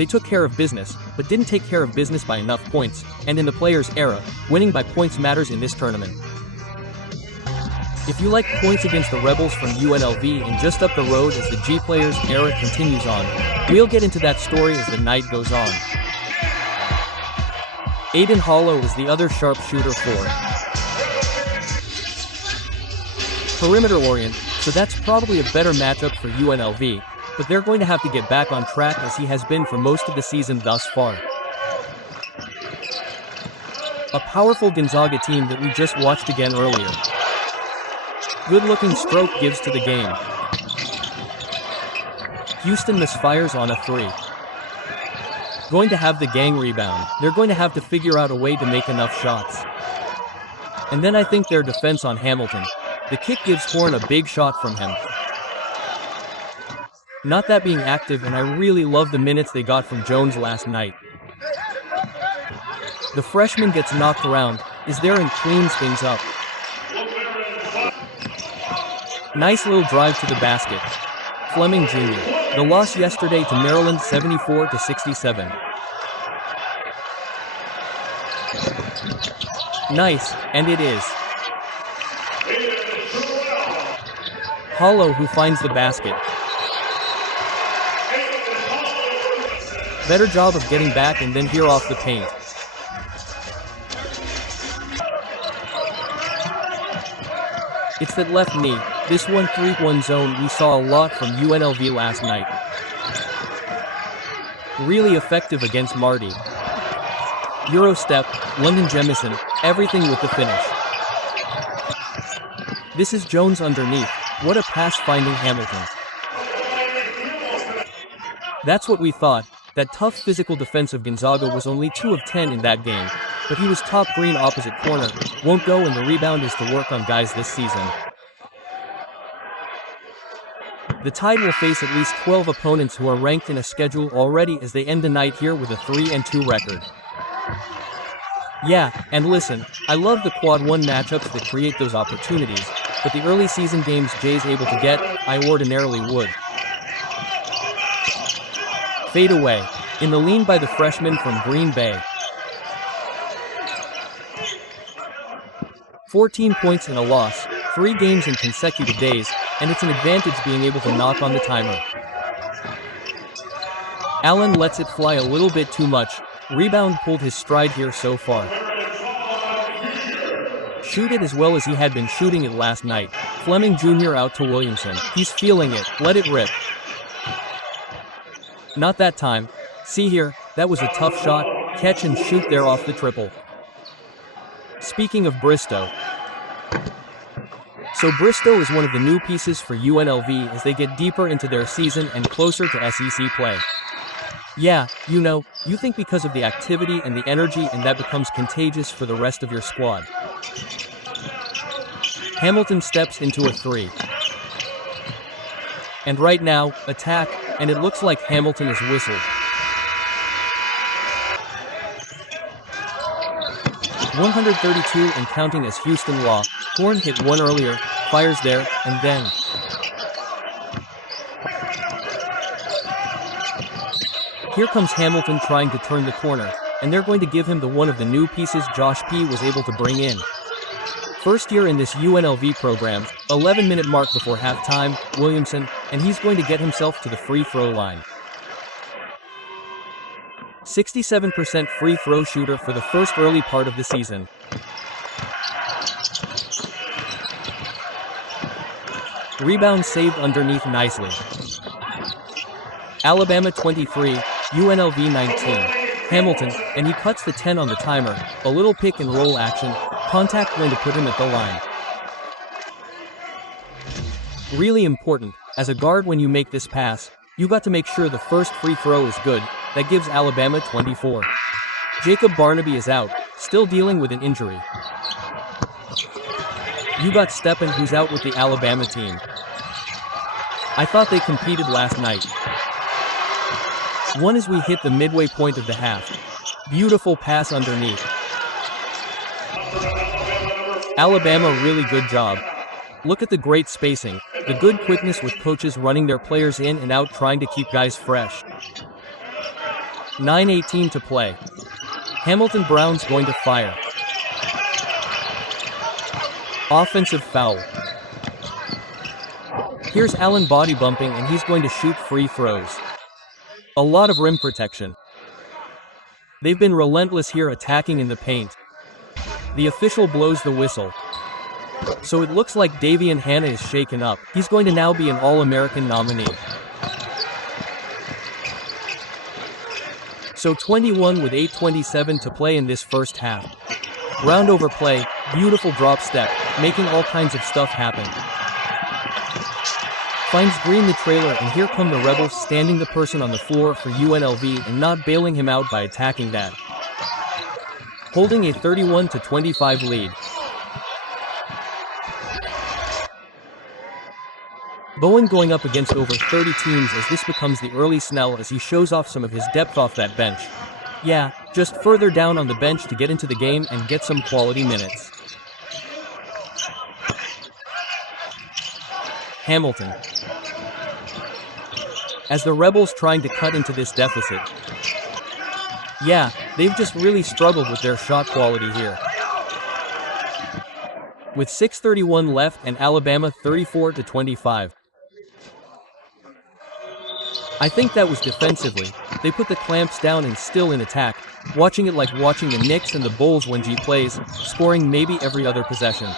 They took care of business, but didn't take care of business by enough points, and in the players' era, winning by points matters in this tournament. If you like points against the Rebels from UNLV and just up the road as the G players' era continues on, we'll get into that story as the night goes on. Aiden Hollow is the other sharpshooter for Perimeter Orient, so that's probably a better matchup for UNLV, but they're going to have to get back on track as he has been for most of the season thus far. A powerful Gonzaga team that we just watched again earlier. Good-looking stroke gives to the game. Houston misfires on a 3. Going to have the gang rebound. They're going to have to figure out a way to make enough shots. And then I think their defense on Hamilton. The kick gives Horn a big shot from him. Not that being active, and I really love the minutes they got from Jones last night. The freshman gets knocked around, is there and cleans things up. Nice little drive to the basket. Fleming Jr. The loss yesterday to Maryland 74-67. Nice, and it is. Hollow who finds the basket. Better job of getting back and then here off the paint. It's that left knee, this 1-3-1 zone we saw a lot from UNLV last night. Really effective against Marty. Euro step, London Jemison, everything with the finish. This is Jones underneath, what a pass finding Hamilton. That's what we thought, that tough physical defense of Gonzaga was only 2 of 10 in that game, but he was top green opposite corner, won't go, and the rebound is to work on guys this season. The Tide will face at least 12 opponents who are ranked in a schedule already as they end the night here with a 3-2 record. Yeah, and listen, I love the quad 1 matchups that create those opportunities, but the early season games Jay's able to get, I ordinarily would. Fade away. In the lean by the freshman from Green Bay. 14 points in a loss, 3 games in consecutive days, and it's an advantage being able to knock on the timer. Allen lets it fly a little bit too much. Rebound pulled his stride here so far. Shoot it as well as he had been shooting it last night. Fleming Jr. out to Williamson. He's feeling it. Let it rip. Not that time. See here, that was a tough shot. Catch and shoot there off the triple. Speaking of Bristow. So Bristow is one of the new pieces for UNLV as they get deeper into their season and closer to SEC play. Yeah, you know, you think because of the activity and the energy and that becomes contagious for the rest of your squad. Hamilton steps into a 3. And right now, attack, and it looks like Hamilton is whistled. 132 and counting as Houston Law. Horn hit one earlier, fires there, and then. Here comes Hamilton trying to turn the corner, and they're going to give him the one of the new pieces Josh P. was able to bring in. First year in this UNLV program, 11-minute mark before halftime, Williamson, and he's going to get himself to the free throw line. 67% free throw shooter for the first early part of the season. Rebound saved underneath nicely. Alabama 23, UNLV 19. Hamilton, and he cuts the 10 on the timer, a little pick and roll action, contact going to put him at the line. Really important, as a guard when you make this pass, you got to make sure the first free throw is good. That gives Alabama 24. Jacob Barnaby is out, still dealing with an injury. You got Steppen who's out with the Alabama team. I thought they competed last night. One as we hit the midway point of the half. Beautiful pass underneath. Alabama really good job. Look at the great spacing, the good quickness with coaches running their players in and out trying to keep guys fresh. 9:18 to play. Hamilton Brown's going to fire. Offensive foul. Here's Allen body bumping and he's going to shoot free throws. A lot of rim protection. They've been relentless here attacking in the paint. The official blows the whistle. So it looks like Davian Hanna is shaken up. He's going to now be an All-American nominee. So 21 with 8:27 to play in this first half. Round over play, beautiful drop step, making all kinds of stuff happen. Finds Green the trailer and here come the Rebels standing the person on the floor for UNLV and not bailing him out by attacking that. Holding a 31-25 lead. Bowen going up against over 30 teams as this becomes the early Snell as he shows off some of his depth off that bench. Yeah, just further down on the bench to get into the game and get some quality minutes. Hamilton. As the Rebels trying to cut into this deficit. Yeah, they've just really struggled with their shot quality here. With 6:31 left and Alabama 34-25. I think that was defensively. They put the clamps down and still in attack, watching it like watching the Knicks and the Bulls when G plays, scoring maybe every other possession.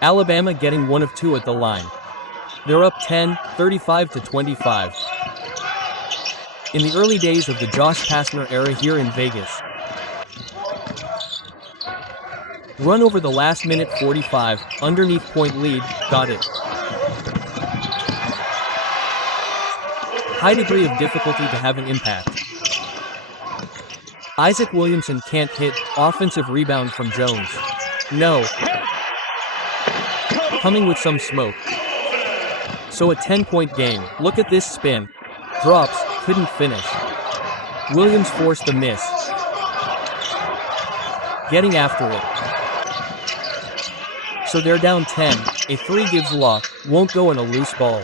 Alabama getting 1 of 2 at the line. They're up 10, 35-25. In the early days of the Josh Pastner era here in Vegas. Run over the last minute 45, underneath point lead, got it. High degree of difficulty to have an impact. Isaac Williamson can't hit, offensive rebound from Jones. No. Coming with some smoke. So a 10-point game. Look at this spin. Drops, couldn't finish. Williams forced the miss. Getting after it. So they're down 10, a 3 gives Law, won't go in a loose ball.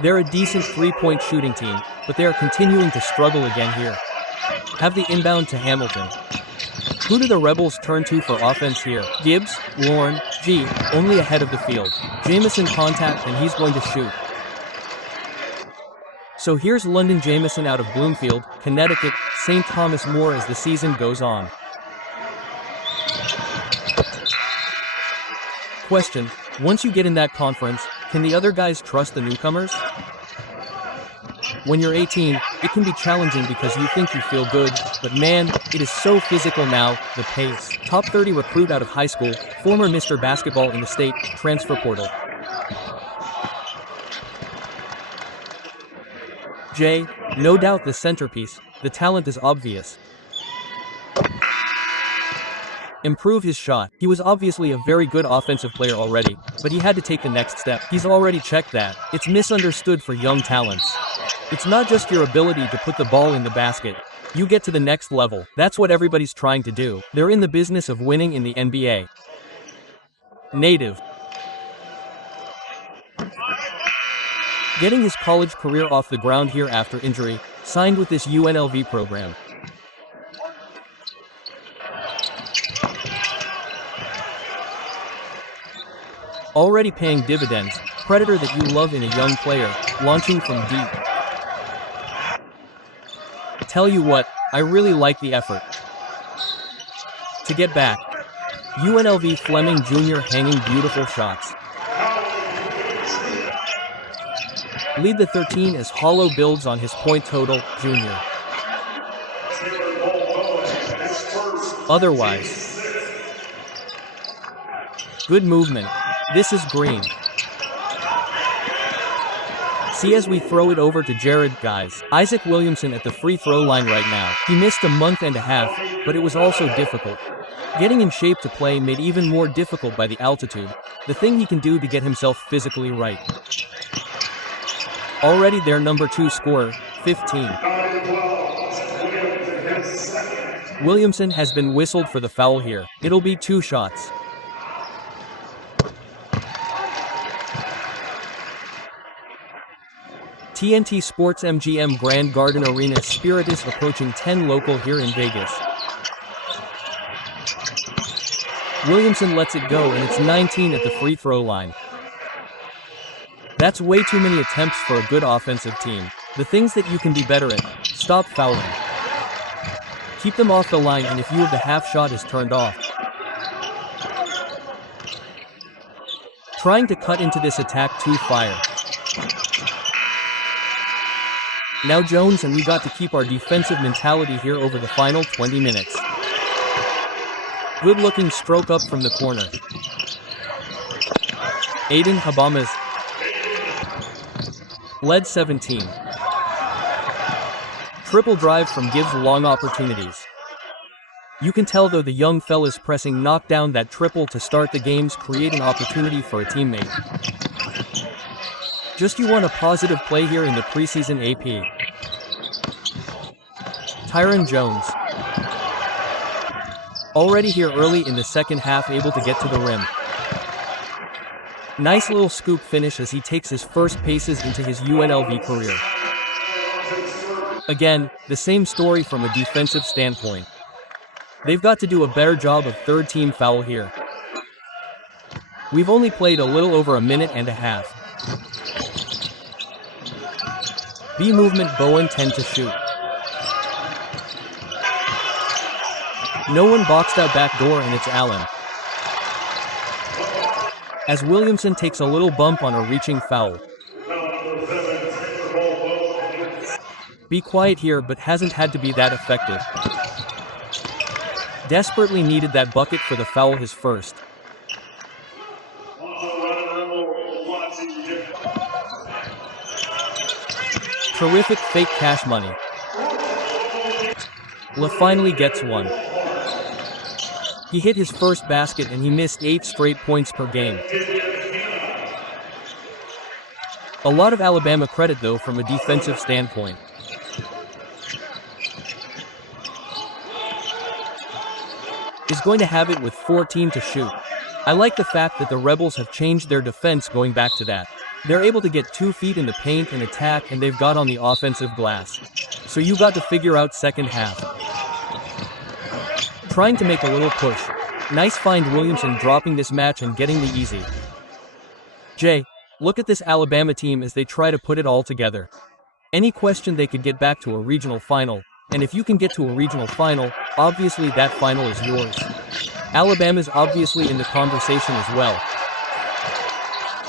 They're a decent 3-point shooting team, but they are continuing to struggle again here. Have the inbound to Hamilton. Who do the Rebels turn to for offense here? Gibbs, Lauren, G, only ahead of the field. Jamison contact and he's going to shoot. So here's London Jamison out of Bloomfield, Connecticut, St. Thomas More as the season goes on. Question: once you get in that conference, can the other guys trust the newcomers? When you're 18, it can be challenging because you think you feel good, but man, it is so physical now, the pace. Top 30 recruit out of high school, former Mr. Basketball in the state, transfer portal. Jay, no doubt the centerpiece, the talent is obvious. Improve his shot. He was obviously a very good offensive player already, but he had to take the next step. He's already checked that. It's misunderstood for young talents. It's not just your ability to put the ball in the basket. You get to the next level. That's what everybody's trying to do. They're in the business of winning in the NBA. Native. Getting his college career off the ground here after injury, signed with this UNLV program. Already paying dividends, predator that you love in a young player, launching from deep. Tell you what, I really like the effort. To get back. UNLV Fleming Jr. hanging beautiful shots. Lead the 13 as Hollow builds on his point total, Jr. Otherwise. Good movement. This is Green. See as we throw it over to Jared, guys. Isaac Williamson at the free throw line right now. He missed a month and a half, but it was also difficult. Getting in shape to play made even more difficult by the altitude, the thing he can do to get himself physically right. Already their number 2 scorer, 15. Williamson has been whistled for the foul here. It'll be 2 shots. TNT Sports MGM Grand Garden Arena Spirit is approaching 10 local here in Vegas. Williamson lets it go and it's 19 at the free throw line. That's way too many attempts for a good offensive team. The things that you can be better at: stop fouling, keep them off the line, and if you have the half shot is turned off. Trying to cut into this attack too fire. Now Jones, and we got to keep our defensive mentality here over the final 20 minutes. Good looking stroke up from the corner. Aiden Habamas led 17. Triple drive from gives long opportunities. You can tell though the young fellas pressing knocked down that triple to start the games, create an opportunity for a teammate. Just you want a positive play here in the preseason AP. Tyron Jones. Already here early in the second half, able to get to the rim. Nice little scoop finish as he takes his first paces into his UNLV career. Again, the same story from a defensive standpoint. They've got to do a better job of third team foul here. We've only played a little over a minute and a half. B movement, Bowen 10 to shoot. No one boxed out back door and it's Allen. As Williamson takes a little bump on a reaching foul. Be quiet here, but hasn't had to be that effective. Desperately needed that bucket for the foul, his first. Terrific fake cash money. La finally gets one. He hit his first basket and he missed 8 straight points per game. A lot of Alabama credit though from a defensive standpoint. Is going to have it with 14 to shoot. I like the fact that the Rebels have changed their defense going back to that. They're able to get 2 feet in the paint and attack, and they've got on the offensive glass. So you got to figure out second half. Trying to make a little push. Nice find, Williamson dropping this match and getting the easy. Jay, look at this Alabama team as they try to put it all together. Any question they could get back to a regional final, and if you can get to a regional final, obviously that final is yours. Alabama's obviously in the conversation as well.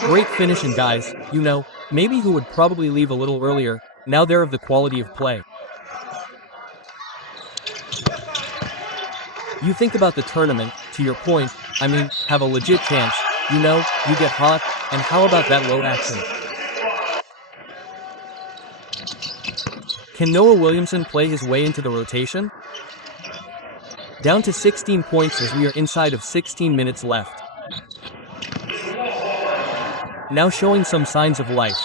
Great finish, and guys, you know, maybe who would probably leave a little earlier, now they're of the quality of play. You think about the tournament, to your point, I mean, have a legit chance, you know, you get hot, and how about that low action? Can Noah Williamson play his way into the rotation? Down to 16 points as we are inside of 16 minutes left. Now showing some signs of life.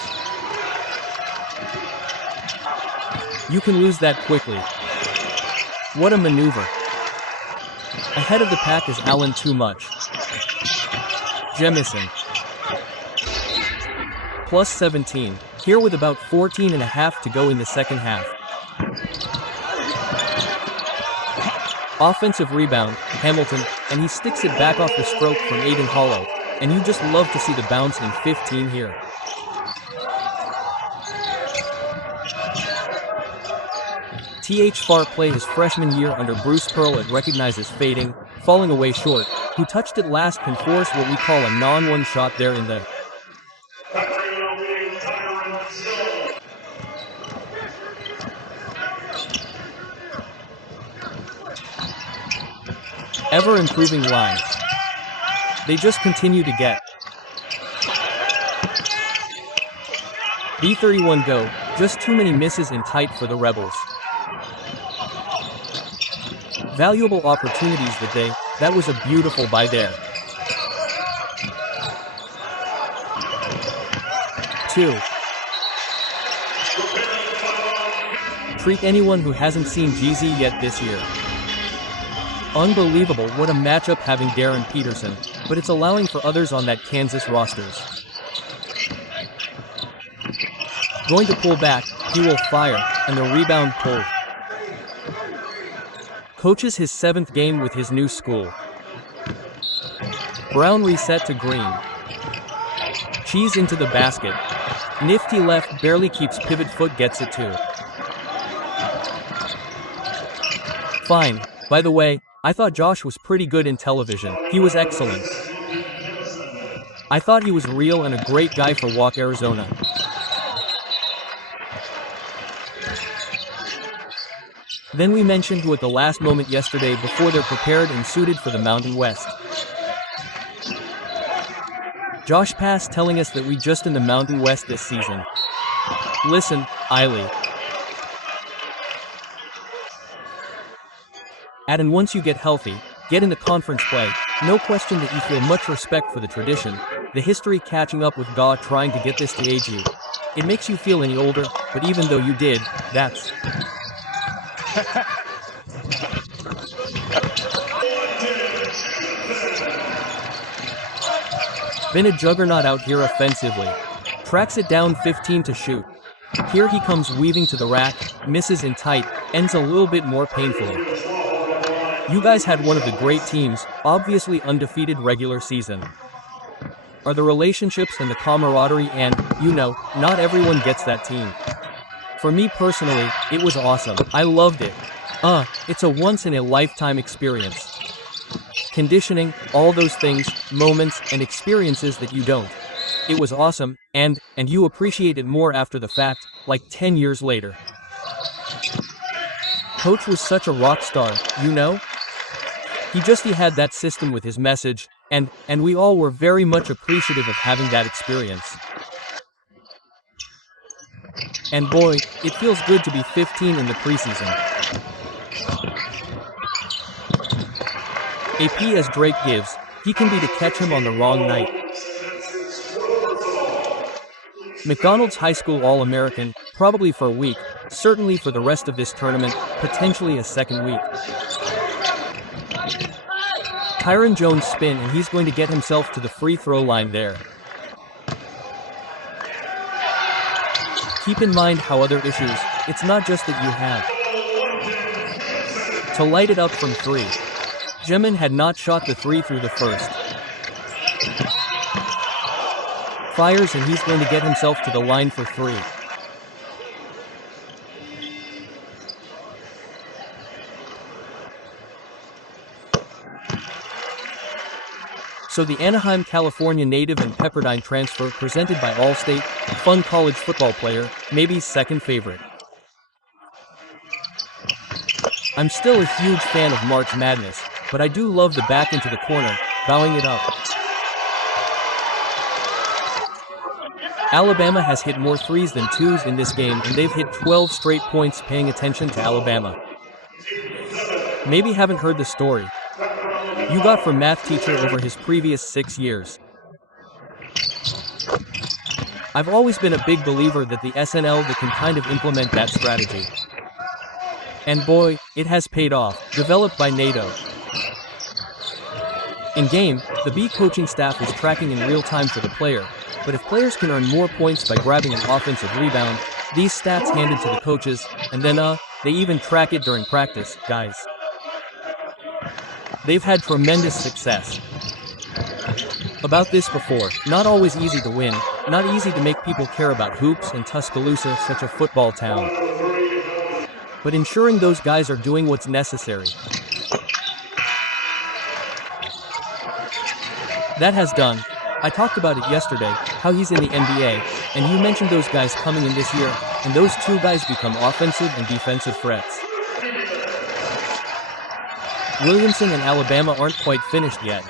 You can lose that quickly. What a maneuver. Ahead of the pack is Allen, too much. Jemison. Plus 17, here with about 14 and a half to go in the second half. Offensive rebound, Hamilton, and he sticks it back off the stroke from Aiden Hollow, and you just love to see the bounce in 15 here. TH Far play his freshman year under Bruce Pearl at recognizes fading, falling away short, who touched it last can force what we call a non-one shot there in the ever-improving line. They just continue to get. B31 go, just too many misses in tight for the Rebels. Valuable opportunities that was a beautiful buy there. 2. Treat anyone who hasn't seen Jeezy yet this year. Unbelievable, what a matchup having Darren Peterson, but it's allowing for others on that Kansas rosters. Going to pull back, he will fire, and the rebound pulled. Coaches his 7th game with his new school. Brown reset to Green. Cheese into the basket. Nifty left barely keeps pivot foot gets it too. Fine. By the way, I thought Josh was pretty good in television. He was excellent. I thought he was real and a great guy for Walk Arizona. Then we mentioned who at the last moment yesterday before they're prepared and suited for the Mountain West. Josh Pass telling us that we just in the Mountain West this season. Listen, Eiley. And once you get healthy, get into conference play, no question that you feel much respect for the tradition, the history catching up with God trying to get this to age you. It makes you feel any older, but even though you did, that's... Been a juggernaut out here offensively. Tracks it down 15 to shoot. Here he comes weaving to the rack, misses in tight, ends a little bit more painfully. You guys had one of the great teams, obviously undefeated regular season. Are the relationships and the camaraderie and, you know, not everyone gets that team. For me personally, it was awesome. I loved it. It's a once-in-a-lifetime experience. Conditioning, all those things, moments, and experiences that you don't. It was awesome, and you appreciate it more after the fact, like 10 years later. Coach was such a rock star, you know? He had that system with his message, and we all were very much appreciative of having that experience. And boy, it feels good to be 15 in the preseason. AP as Drake gives, he can be to catch him on the wrong night. McDonald's High School All-American, probably for a week, certainly for the rest of this tournament, potentially a second week. Tyron Jones spin and he's going to get himself to the free throw line there. Keep in mind how other issues, it's not just that you have. To light it up from 3. Jemin had not shot the 3 through the first. Fires and he's going to get himself to the line for 3. So the Anaheim, California native and Pepperdine transfer presented by Allstate, fun college football player, maybe second favorite. I'm still a huge fan of March Madness, but I do love the back into the corner, bowing it up. Alabama has hit more 3s than 2s in this game and they've hit 12 straight points paying attention to Alabama. Maybe haven't heard the story. You got from math teacher over his previous 6 years. I've always been a big believer that the SNL that can kind of implement that strategy. And boy, it has paid off, developed by NATO. In game, the B coaching staff is tracking in real time for the player, but if players can earn more points by grabbing an offensive rebound, these stats handed to the coaches, and then they even track it during practice, guys. They've had tremendous success. About this before, not always easy to win, not easy to make people care about hoops and Tuscaloosa, such a football town. But ensuring those guys are doing what's necessary. That has done. I talked about it yesterday, how he's in the NBA, and you mentioned those guys coming in this year, and those 2 guys become offensive and defensive threats. Williamson and Alabama aren't quite finished yet.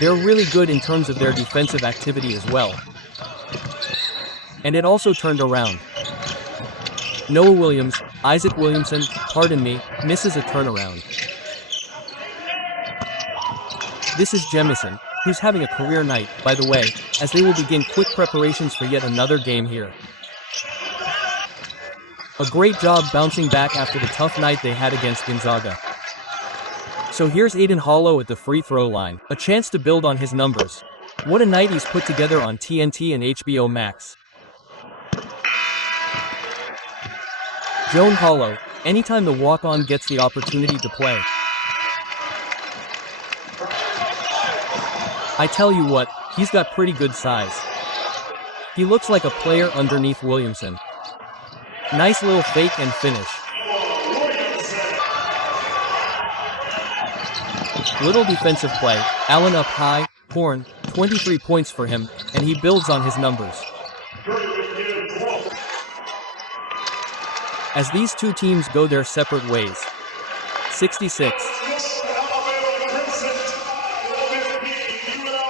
They're really good in terms of their defensive activity as well. And it also turned around. Noah Williams, Isaac Williamson, pardon me, misses a turnaround. This is Jemison, who's having a career night, by the way, as they will begin quick preparations for yet another game here. A great job bouncing back after the tough night they had against Gonzaga. So here's Aiden Hollow at the free throw line, a chance to build on his numbers. What a night he's put together on TNT and HBO Max. Joan Hollow, anytime the walk-on gets the opportunity to play. I tell you what, he's got pretty good size. He looks like a player underneath Williamson. Nice little fake and finish. Little defensive play, Allen up high, Horn, 23 points for him, and he builds on his numbers. As these two teams go their separate ways. 66.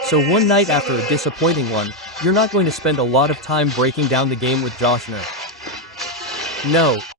So one night after a disappointing one, you're not going to spend a lot of time breaking down the game with Joshner. No,